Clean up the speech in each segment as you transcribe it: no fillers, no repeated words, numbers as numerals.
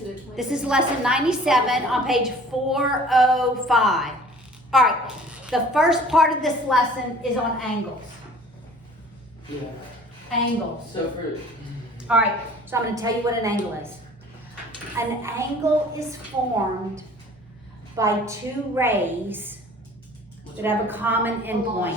This is lesson 97 on page 405. All right, the first part of this lesson is on angles. Yeah. Angles. So for All right, so I'm going to tell you what an angle is. An angle is formed by two rays that have a common endpoint.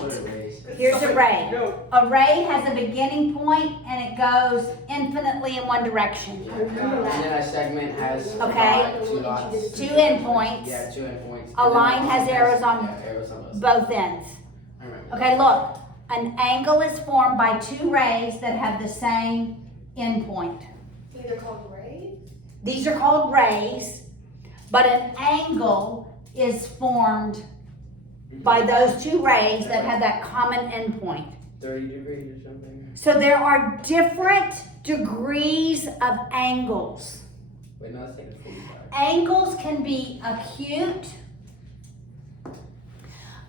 Here's a ray. A ray has a beginning point and it goes infinitely in one direction. And then a segment has Okay. two dots. Two endpoints. Yeah, two endpoints. A line has arrows on arrows on those. both ends. I remember. Okay, look. An angle is formed by two rays that have the same endpoint. These are called rays? These are called rays, but an angle is formed by those two rays that have that common endpoint. 30 degrees or something. So there are different degrees of angles. Wait, no, it's like a 45. Angles can be acute.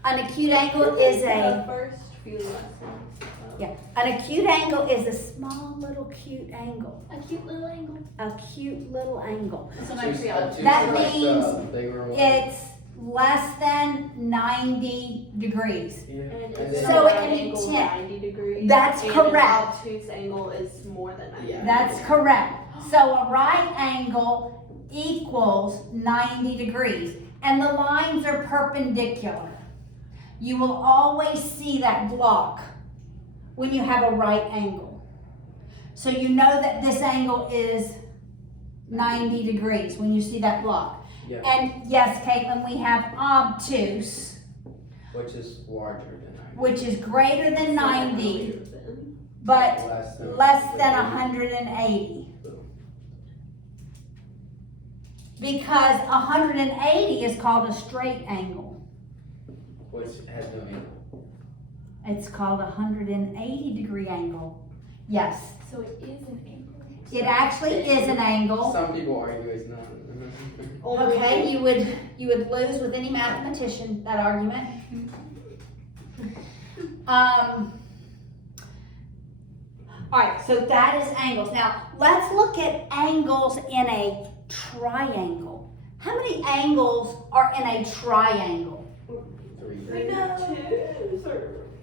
An acute angle is a first few lessons. an acute angle is a small little cute angle. A cute little angle. A cute little angle. Sometimes we all That means bigger one. It's less than 90 degrees. Yeah. And And it's then- So it an can be angle 10. 90 degrees. That's and correct. An obtuse angle is more than 90. Yeah. That's correct. So a right angle equals 90 degrees. And the lines are perpendicular. You will always see that block when you have a right angle. So you know that this angle is 90 degrees when you see that block. Yeah. And yes, Caitlin, we have obtuse, Which is larger than 90. which is greater than 90, but less than 180. Because 180 is called a straight angle. Which has no angle. It's called a 180 degree angle. Yes, So it is an angle. it actually is an angle. Some people argue it's not. Okay, you would lose with any mathematician that argument. All right, so that is angles. Now let's look at angles in a triangle. How many angles are in a triangle?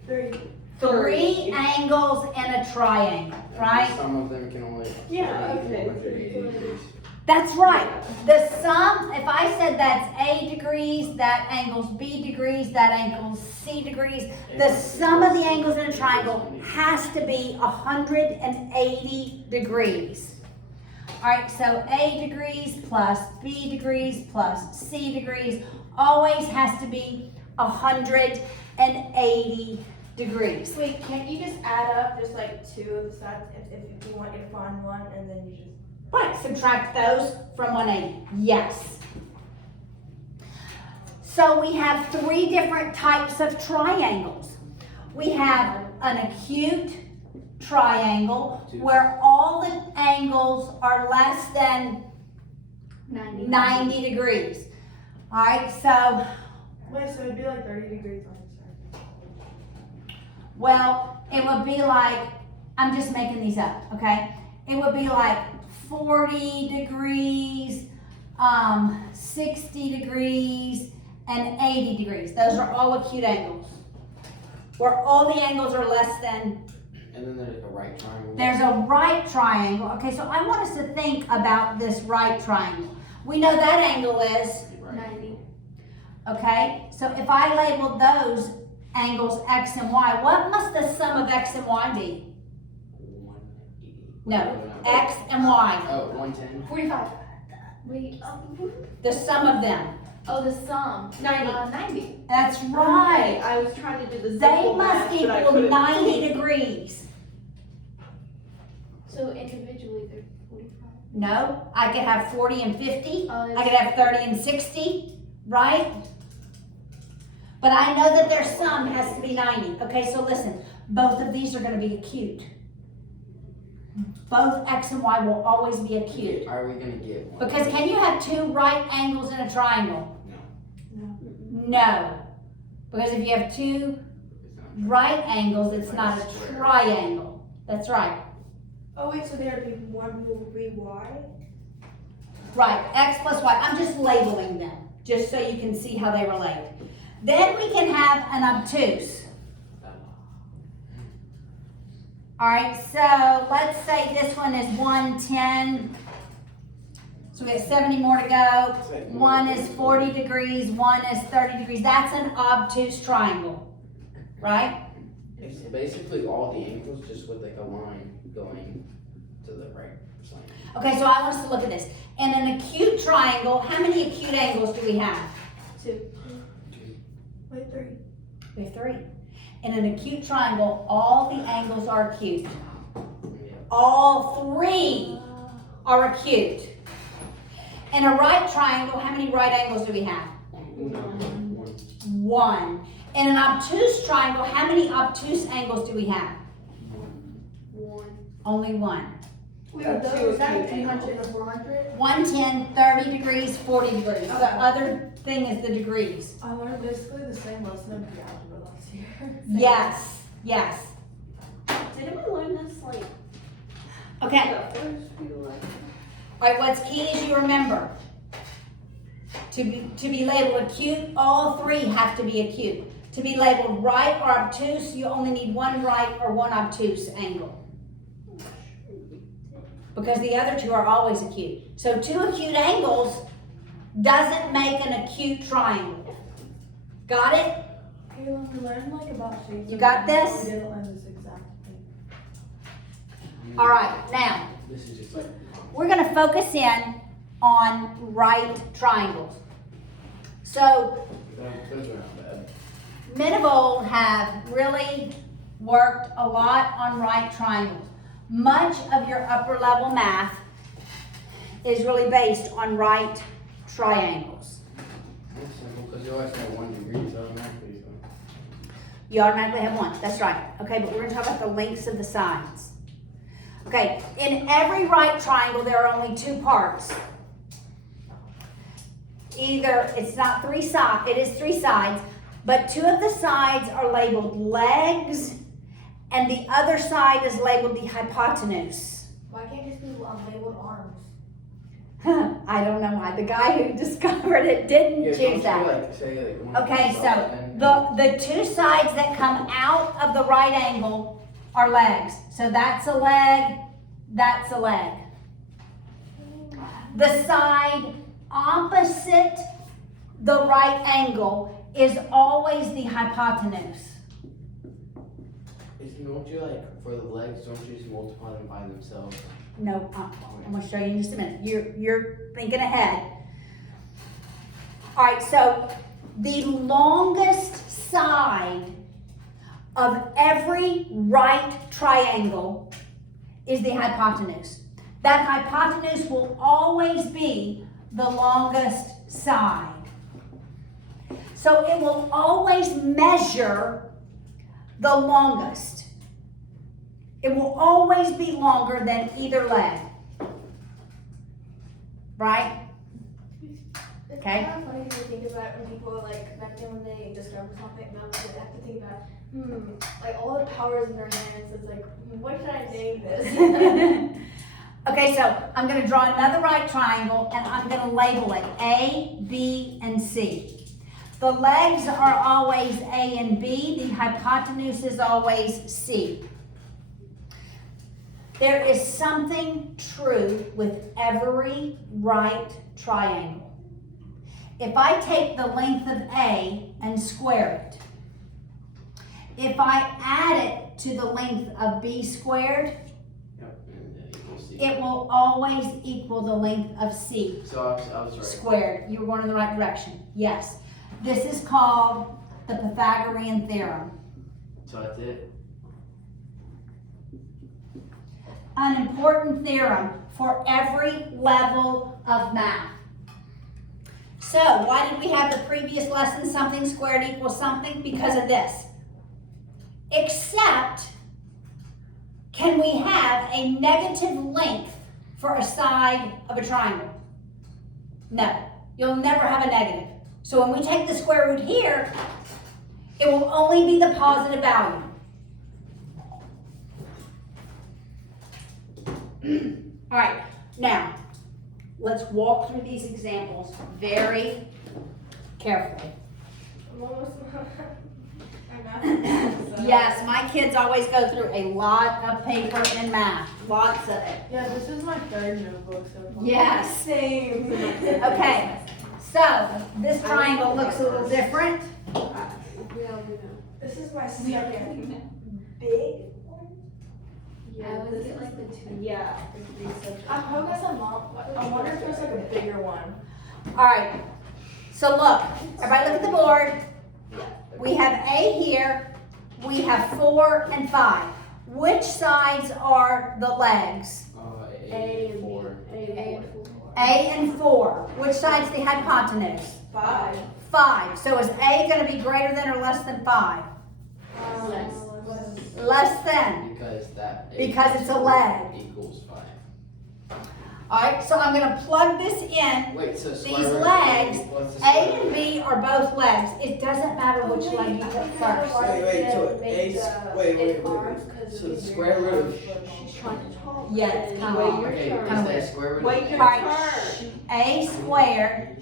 3. Three angles in a triangle, right? Some of them can only. Yeah, okay. 180 degrees. That's right. The sum, if I said that's A degrees, that angle's B degrees, that angle's C degrees, the sum of the angles in a triangle has to be 180 degrees. All right, so A degrees plus B degrees plus C degrees always has to be 180 degrees. Wait, can't you just add up just like two of the sides if you want to find one and then you just... Right, subtract those from 180. Yes. So we have three different types of triangles. We have an acute triangle where all the angles are less than 90 degrees. All right, so, Wait, so it'd be like 30 degrees on each side. well, it would be like, I'm just making these up, okay? It would be like 40 degrees, 60 degrees, and 80 degrees. Those are all acute angles. Where all the angles are less than, And then there's a right triangle. there's a right triangle. Okay, so I want us to think about this right triangle. We know that angle is, 90. okay? So if I labeled those angles X and Y, what must the sum of X and Y be? 180. No, X and Y. Oh, 110. 45. Wait. The sum of them. Oh, the sum. 90. 90. That's Okay, right. I was trying to do the They simple must math, but I equal couldn't. 90 degrees. So individually they're 45. No, I could have 40 and 50. Oh, I could have 30 and 60, right? But I know that their sum has to be 90. Okay, so listen, both of these are going to be acute. Both X and Y will always be acute. Are we gonna get one? Because can you have two right angles in a triangle? No. Because if you have two right angles, it's not a triangle. That's right. Oh wait, so there would be one will be Y? Right, x plus y. I'm just labeling them, just so you can see how they relate. Then we can have an obtuse. All right, so let's say this one is 110. So we have 70 more to go. One is 40 degrees, one is 30 degrees. That's an obtuse triangle, right? It's basically all the angles just with like a line going to the right side. Okay, so I want us to look at this. In an acute triangle, how many acute angles do we have? 2. Wait, 3. We have 3. In an acute triangle, all the angles are acute. Yeah. All 3 are acute. In a right triangle, how many right angles do we have? One. 1. In an obtuse triangle, how many obtuse angles do we have? 1. Only 1. Wait, is that 300 or 400? 110, 30 degrees, 40 degrees. The other thing is the degrees. I learned basically the same lesson in the algebra last year. Yes, yes. Didn't we learn this like Okay, the first few lessons? all right, what's key is you remember, to be labeled acute, all 3 have to be acute. To be labeled right or obtuse, you only need 1 right or 1 obtuse angle. Because the other 2 are always acute. So 2 acute angles doesn't make an acute triangle. Got it? Kayla, we learned like about shapes. You got this? We didn't learn this exact thing. All right, now, This is just like. we're gonna focus in on right triangles. So, Those are not bad. men of old have really worked a lot on right triangles. Much of your upper level math is really based on right triangles. That's simple because you always have 1 degree automatically. So. You automatically have 1, that's right. Okay, but we're gonna talk about the lengths of the sides. Okay, in every right triangle, there are only 2 parts. Either, it's not 3 sides, it is 3 sides, but 2 of the sides are labeled legs, and the other side is labeled the hypotenuse. Why can't it just be labeled arms? I don't know why. The guy who discovered it didn't choose that. Okay, so the 2 sides that come out of the right angle are legs. So that's a leg, that's a leg. The side opposite the right angle is always the hypotenuse. Don't you like for the legs? Don't you just multiply them by themselves? No, I'm gonna show you in just a minute. You're thinking ahead. All right, so the longest side of every right triangle is the hypotenuse. That hypotenuse will always be the longest side. So it will always measure the longest. It will always be longer than either leg. Right? Okay. It's kind of funny to think about when people like back then when they discover something, they have to think about, like all the powers in their hands. It's like, what should I name this? Okay, so I'm going to draw another right triangle and I'm going to label it A, B, and C. The legs are always A and B. The hypotenuse is always C. There is something true with every right triangle. If I take the length of A and square it, if I add it to the length of B squared, it will always equal the length of C So I was right. squared. You're going in the right direction. Yes. This is called the Pythagorean theorem. So that's it. An important theorem for every level of math. So, why did we have the previous lesson, something squared equals something? Because of this. Except, can we have a negative length for a side of a triangle? No, you'll never have a negative. So when we take the square root here, it will only be the positive value. All right, now, let's walk through these examples very carefully. I'm almost. I'm not. So. Yes, my kids always go through a lot of paper and math, lots of it. Yeah, this is my third notebook so far. Yes. Same. Okay, so this triangle looks a little different. This is my second big one. Yeah, this is like the two. Yeah, the three subjects. I probably got some mom. I wonder if there's like a bigger one. All right, so look, everybody look at the board. We have A here, we have 4 and 5. Which sides are the legs? A, 4. A and 4. Which side's the hypotenuse? 5. 5. So is A gonna be greater than or less than 5? Less. Less than, Because that. because it's a leg. Equals 5. All right, so I'm gonna plug this in. Wait, so These square root legs, what's the A square root? and B are both legs. It doesn't matter which leg you put first. Wait, so wait. So the square root of. She's trying to talk. Yeah, it's kind Wait of your Okay, turn. is that square root? Wait of- your Right. turn. A squared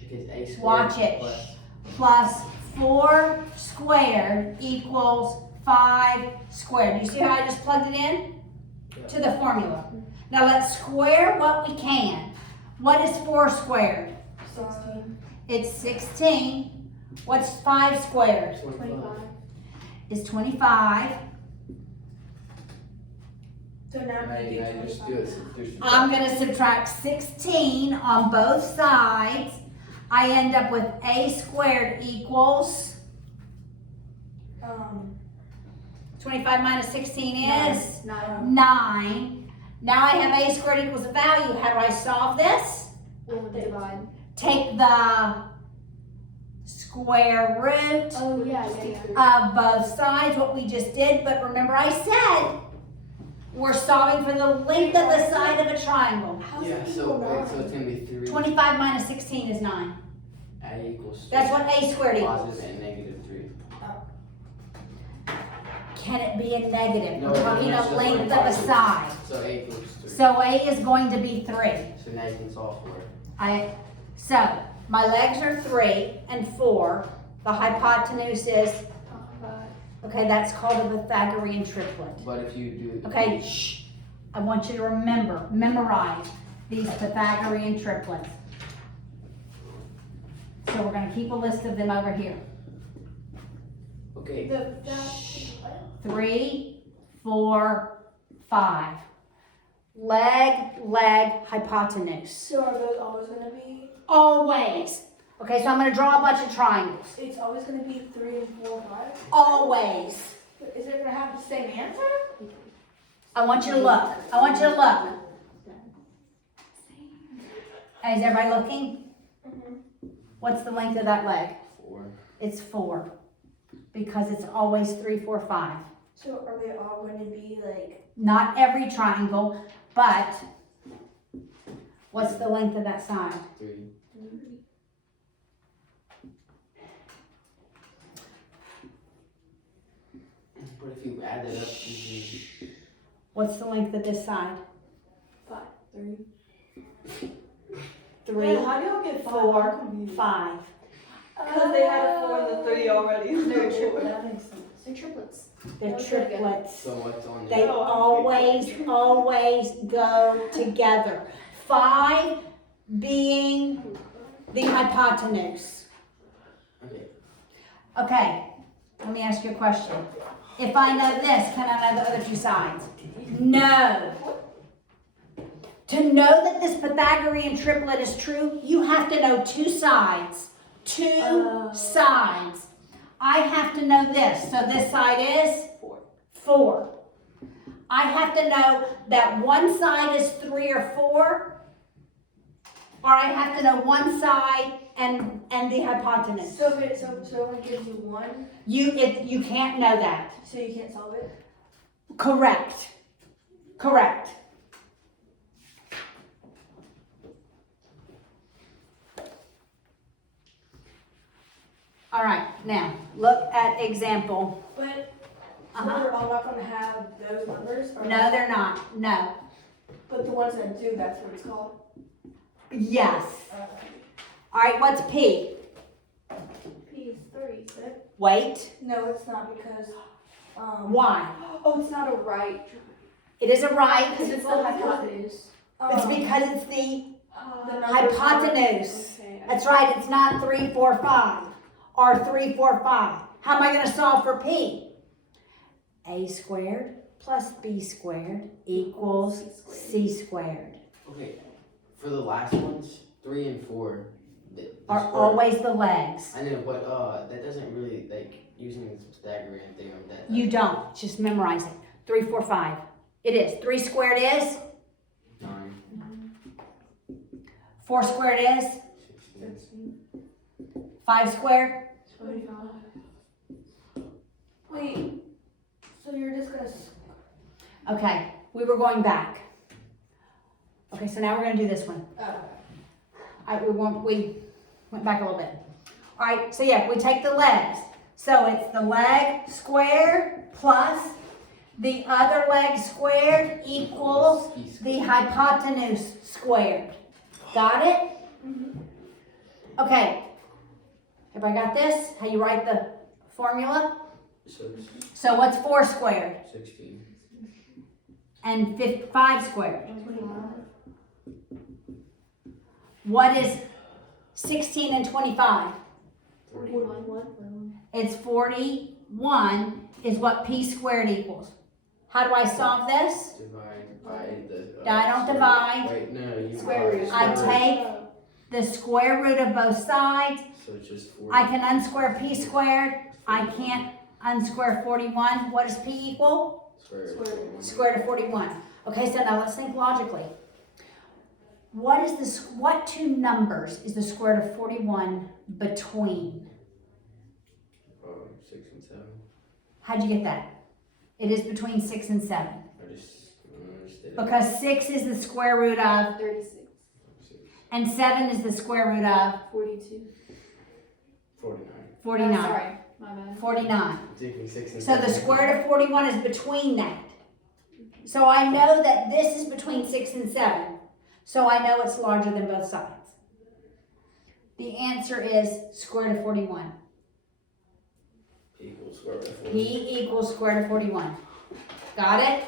Because A squared. Watch it. plus- plus 4 squared equals 5 squared. You see how I just plugged it in? To the formula. Now let's square what we can. What is 4 squared? 16. It's 16. What's 5 squared? 25. Is 25. So now Now we you do just do it. 25. There's I'm gonna subtract 16 on both sides. I end up with A squared equals 25 minus 16 is 9. Now I have A squared equals a value. How do I solve this? Divide. Take the square root Oh, yeah. of both sides, what we just did. But remember I said we're solving for the length of the side of a triangle. How's Yeah, it so equal wait, so 9? it's gonna be 3. 25 minus 16 is 9. A equals. That's what A squared equals. Positive and negative 3. Can it be a negative? No, We're talking it's of just length like of a positive. side. So A equals 3. So A is going to be 3. So now you can solve for it. So my legs are 3 and 4. The hypotenuse is, okay, that's called a Pythagorean triplet. But if you do. Okay, shh. I want you to memorize these Pythagorean triplets. So we're going to keep a list of them over here. Okay. 3, 4, 5. Leg, hypotenuse. So are those always going to be? Always. Okay, so I'm going to draw a bunch of triangles. It's always going to be 3 and 4, 5. Always. But is it going to have the same answer? I want you to look. I want you to look. Is everybody looking? What's the length of that leg? 4. It's 4. Because it's always 3, 4, 5. So are they all going to be like? Not every triangle, but what's the length of that side? 3. But if you add it up, you What's the length of this side? 3. 3, How do y'all get 4, 5. Because they had a 4 and the 3 already. They're triplets. They're triplets. They're triplets. so what's on They there? always go together. 5 being the hypotenuse. Okay. Okay, let me ask you a question. If I know this, can I know the other 2 sides? No. To know that this Pythagorean triplet is true, you have to know 2 sides. 2 sides. I have to know this. So this side is 4. I have to know that one side is 3 or 4, or I have to know one side and the hypotenuse. So if it only gives you 1, You can't know that. so you can't solve it. Correct. All right, now look at example. But so Uh-huh. they're all not going to have those numbers. Or No, they're not. No. But the ones that do, that's what it's called. Yes. All right, what's P? P is 3, is it? Wait. No, it's not because, Why? Oh, it's not a right. It is a right. Because it's the hypotenuse. It's because it's the the number hypotenuse. Okay. That's right, it's not 3, 4, 5 or 3, 4, 5. How am I going to solve for P? A squared plus B squared equals C squared. Okay, for the last ones, 3 and 4 the Are square- always the legs. I know, but that doesn't really like using the Pythagorean theorem. That You don't, just memorize it. 3, 4, 5. It is. 3 squared is? 9, 4 squared is? 16. 5 squared? 25. Wait, so you're just gonna, Okay, we were going back. Okay, so now we're going to do this one. We went back a little bit. All right, so yeah, we take the legs. So it's the leg squared plus the other leg squared equals the hypotenuse squared. Got it? Okay. Everybody got this? How you write the formula? So what's 4 squared? 16. And 5 squared? What is 16 and 25? 41. It's 41 is what P squared equals. How do I solve this? Divide by the. I don't divide. Wait, no, you Square root. I square root. take the square root of both sides. So it's just 40. I can unsquare P squared. I can't unsquare 41. What does P equal? Square root of 41. Square root of 41. Okay, so now let's think logically. What two numbers is the square root of 41 between? 6 and 7. How'd you get that? It is between 6 and 7. I just did it. Because 6 is the square root of, 36. 6, and 7 is the square root of 42. 49. 49. Sorry, my bad. 49. Taking 6 and So the 7. square root of 41 is between that. So I know that this is between 6 and 7. So I know it's larger than both sides. The answer is square root of 41. P equals square root of 41. P equals square root of 41. Got it?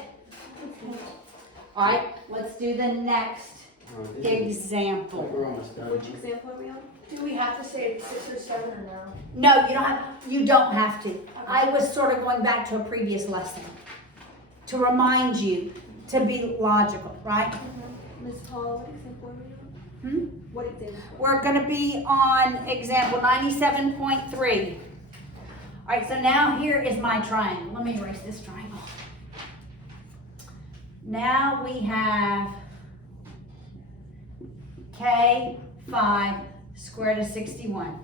All right, let's do the next This is- example. We're almost done. Which example are we on? do we have to say it's 6 or 7 or no? No, you don't have to. I was sort of going back to a previous lesson to remind you to be logical, right? Ms. Hall, what example are we on? Hmm? What example? We're going to be on example 97.3. All right, so now here is my triangle. Let me erase this triangle. Now we have K5 square root of 61.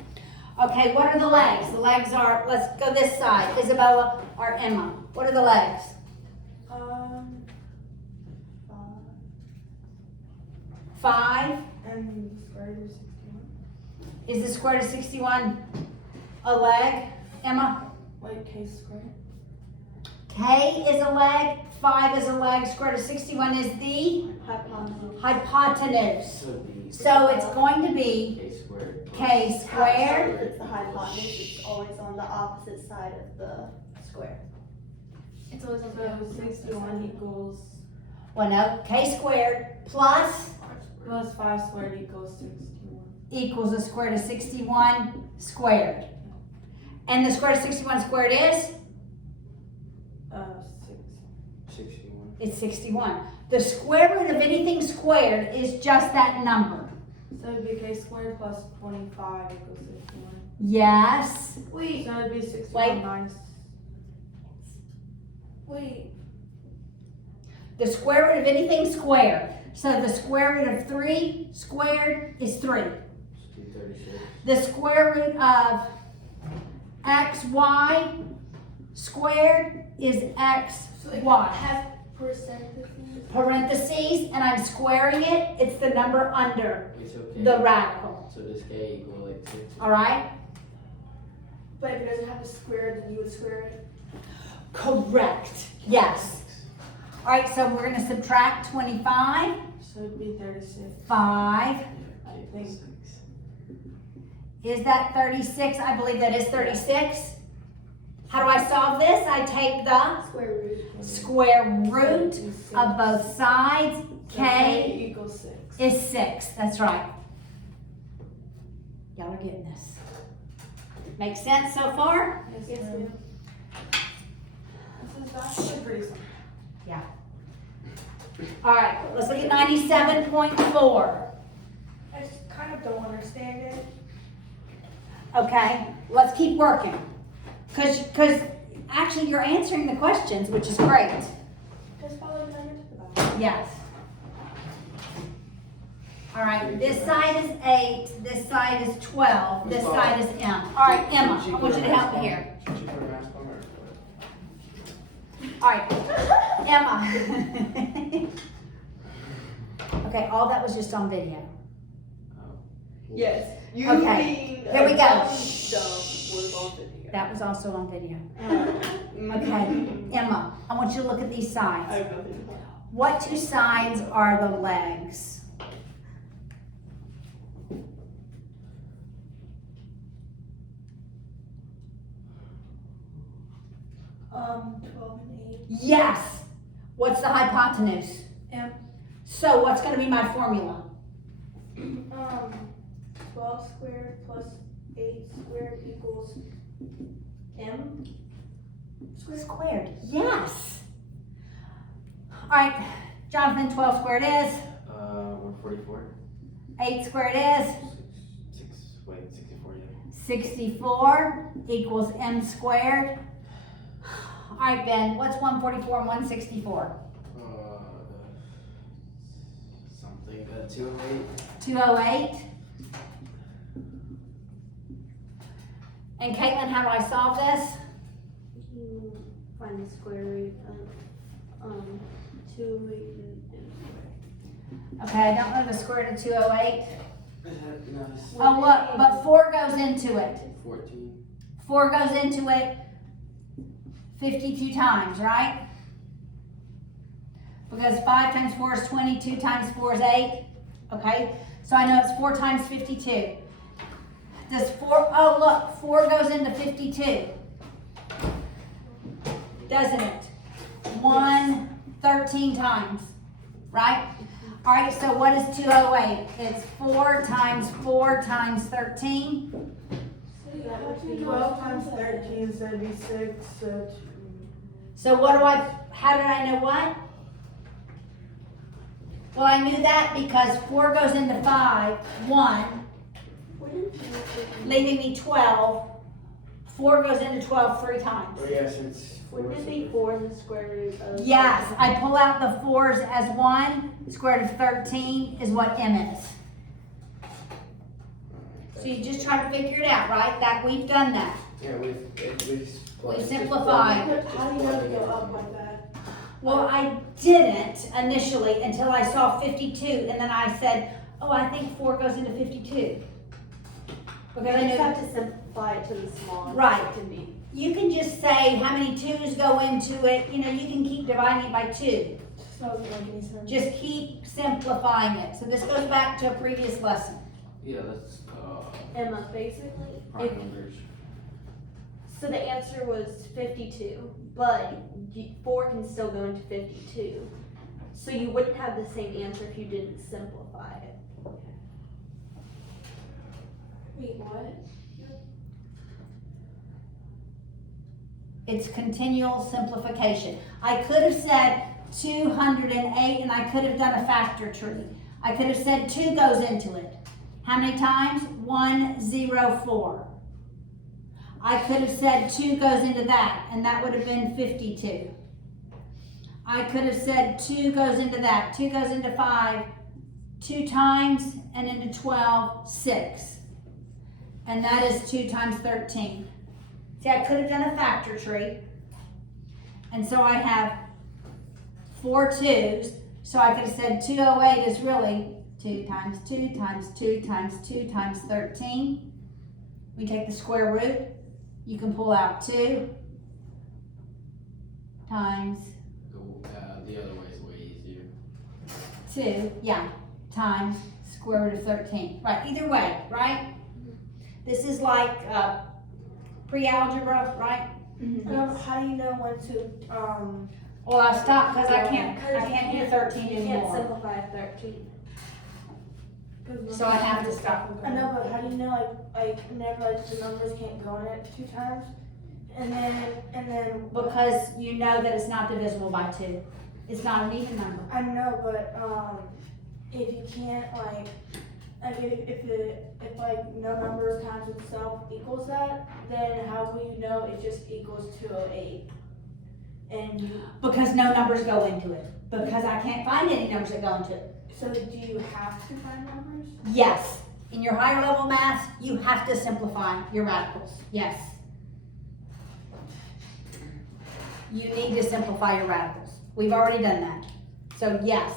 Okay, what are the legs? The legs are, let's go this side, Isabella or Emma. What are the legs? 5 And square root of 61. is the square root of 61 a leg, Emma? Like K squared. K is a leg, 5 is a leg, square root of 61 is the Hypotenuse. hypotenuse. So the So it's going to be K squared. K squared. It's the hypotenuse, it's always on the opposite side of the square. It's always on So 61 equals Well, no, K squared plus plus 5 squared equals 61. equals the square root of 61 squared. And the square root of 61 squared is? 6. 61. It's 61. The square root of anything squared is just that number. So it'd be K squared plus 25 equals 61. Yes. Wait, So it'd be 61 Wait. minus. wait. The square root of anything squared. So the square root of 3 squared is 3. 236. The square root of xy squared is So like xy. have parentheses. Parentheses, and I'm squaring it. It's the number under It's okay. the radical. So does K equal like 6? All right? But if it doesn't have a square, then you would square it. Correct. Yes. All right, so we're going to subtract 25, So it'd be 36. 5, think. Is that 36? I believe that is 36. How do I solve this? I take the Square root. square root of both sides. K equals 6. is 6. That's right. Y'all are getting this. Make sense so far? Yes, ma'am. This is actually pretty simple. All right, let's look at 97.4. I just kind of don't understand it. Okay, let's keep working. Because actually you're answering the questions, which is great. Just follow the numbers to the bottom. Yes. All right, this side is 8, this side is 12, this side is M. All right, Emma, I want you to help me here. Should you put a mask on or? All right, Emma. Okay, all that was just on video. Yes. You Okay, being here we go. dumb was on video. That was also on video. Okay, Emma, I want you to look at these I sides. have nothing to talk. What two sides are the legs? 12 and 8. Yes. What's the hypotenuse? M. So what's going to be my formula? 12 squared plus 8 squared equals M squared. Squared. Yes. All right, Jonathan, 12 squared is? 144. 8 squared is? 64, yeah. 64 equals m squared. All right, Ben, what's 144 and 164? Something, 208. 208. And Caitlin, how do I solve this? You find the square root of 2 and Okay, I don't know the square root of 208. No, it's Oh, look, but 4 goes into it. 14. 4 goes into it 52 times, right? Because 5 times 4 is 20, 2 times 4 is 8. Okay, so I know it's 4 times 52. Does 4, oh look, 4 goes into 52. Doesn't it? 1, 13 times, right? All right, so what is 208? It's 4 times 4 times 13. 12 times 13 is 76. So what do how did I know what? Well, I knew that because 4 goes into 5, 1, leaving me 12. 4 goes into 12 3 times. Oh, yeah, since. wouldn't it be 4 in the square root of? Yes, I pull out the 4s as 1. Square root of 13 is what m is. So you just try to figure it out, right? That we've done that. Yeah, We simplified. How do you know to go up like that? Well, I didn't initially until I saw 52, and then I said, oh, I think 4 goes into 52. Because I You just knew have to simplify it to the smallest Right. it can be. you can just say how many 2's go into it. You know, you can keep dividing it by 2. Just doesn't make any sense. Just keep simplifying it. So this goes back to a previous lesson. Yeah, that's Emma, basically, prime if, numbers. so the answer was 52, but 4 can still go into 52. So you wouldn't have the same answer if you didn't simplify it. Wait, what? It's continual simplification. I could have said 208 and I could have done a factor tree. I could have said 2 goes into it. How many times? 104. I could have said 2 goes into that, and that would have been 52. I could have said 2 goes into that, 2 goes into 5, 2 times, and into 12, 6. And that is 2 times 13. See, I could have done a factor tree. And so I have 4 2's, so I could have said 208 is really 2 times 2 times 2 times 2 times 13. We take the square root. You can pull out 2 times The other way is way easier. 2, yeah, times square root of 13. Right, either way, right? This is like pre-algebra, right? How do you know when to, Well, I stopped because I can't do 13 You can't anymore. simplify 13. So I have to stop. I know, but how do you know, like, never, like, the numbers can't go in it 2 times? And then. Because you know that it's not divisible by 2. It's not an even number. I know, but, if you can't, like, if like, no number times itself equals that, then how will you know it just equals 208? And you, Because no numbers go into it. Because I can't find any numbers that go into it. so do you have to find numbers? Yes. In your higher level math, you have to simplify your radicals. Yes. You need to simplify your radicals. We've already done that. So yes.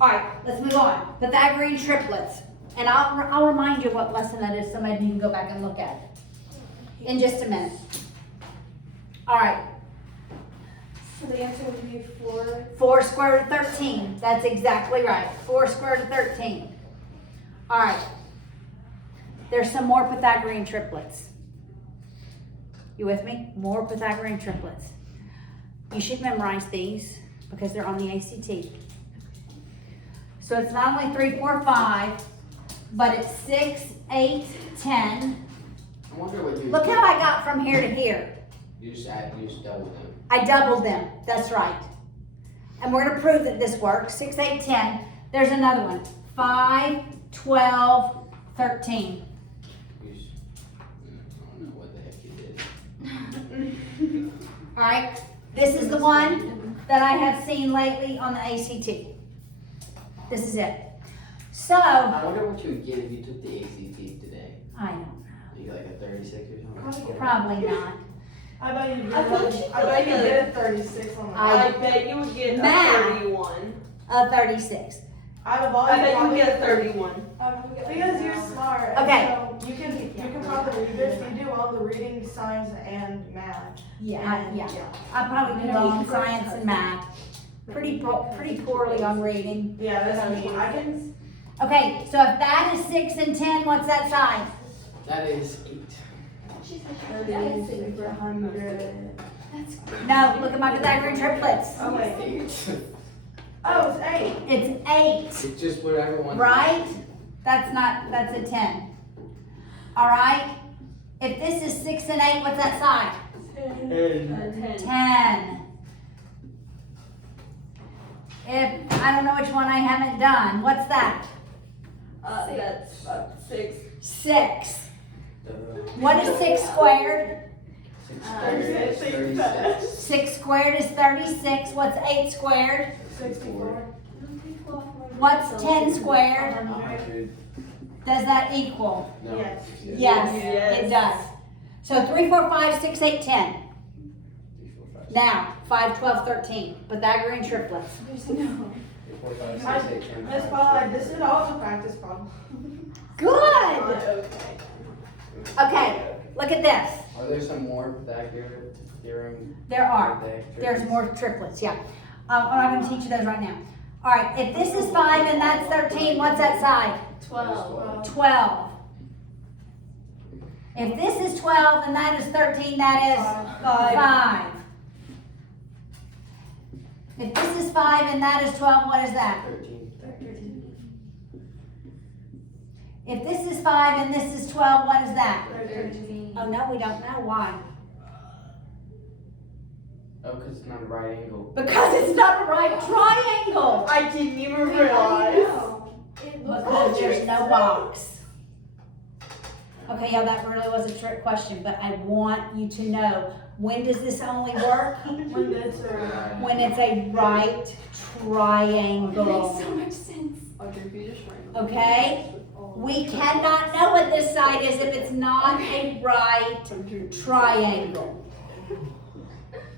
All right, let's move on. Pythagorean triplets. And I'll remind you what lesson that is so maybe you can go back and look at it in just a minute. All right. So the answer would be 4. 4 square root of 13. That's exactly right. 4 square root of 13. All right. There's some more Pythagorean triplets. You with me? More Pythagorean triplets. You should memorize these because they're on the ACT. So it's not only 3, 4, 5, but it's 6, 8, 10. I wonder what you. Look how I got from here to here. You just double them. I doubled them. That's right. And we're going to prove that this works. 6, 8, 10. There's another one. 5, 12, 13. You just, I don't know what the heck you did. All right. This is the one that I have seen lately on the ACT. This is it. So, I wonder what you would get if you took the ACT today. I don't know. You got like a 36 or something? Probably not. I bet you I bet you get a 36 on the I- I bet you would get Math. a 31. 36. out of all I you bet you probably would get a 31. because you're smart. and Okay. So you can probably read this. You do all the reading, science, and math. Yeah, And, yeah. I probably do well on science and math. Pretty poorly on reading. Yeah, that's me. I can. Okay, so if that is 6 and 10, what's that side? That is 8. 30 for 100. No, look at my Pythagorean triplets. Oh wait. 8. Oh, it's 8. It's 8, It's just whatever one. right? That's a 10. All right? If this is 6 and 8, what's that side? 10. 10. If, I don't know which one I haven't done, what's that? That's 6. 6. What is 6 squared? 36. 6 squared is 36. What's 8 squared? 64. What's 10 squared? 100. Does that equal? No. Yes. Yes, it does. So 3, 4, 5, 6, 8, 10. 3, 4, 5, 6, Now, 5, 12, 13. Pythagorean triplets. 3, 4, 5, 6, 8, 10. Miss Paula, this is all the practice problem. Good! Okay, look at this. Are there some more Pythagorean theorem? There are. Pythagorean There's triplets? more triplets, yeah. I'm not going to teach you those right now. All right, if this is 5 and that's 13, what's that side? 12. 12. If this is 12 and that is 13, that is 5. If this is 5 and that is 12, what is that? 13. If this is 5 and this is 12, what is that? 13. Oh, no, we don't know why. Oh, because it's not a right angle. Because it's not a right triangle. I didn't even Wait, how do you know? Because there's no box. Okay, yeah, that really was a trick question, but I want you to know, when does this only work? When it's When it's a right triangle. much sense. Okay? We cannot know what this side is if it's not a right triangle.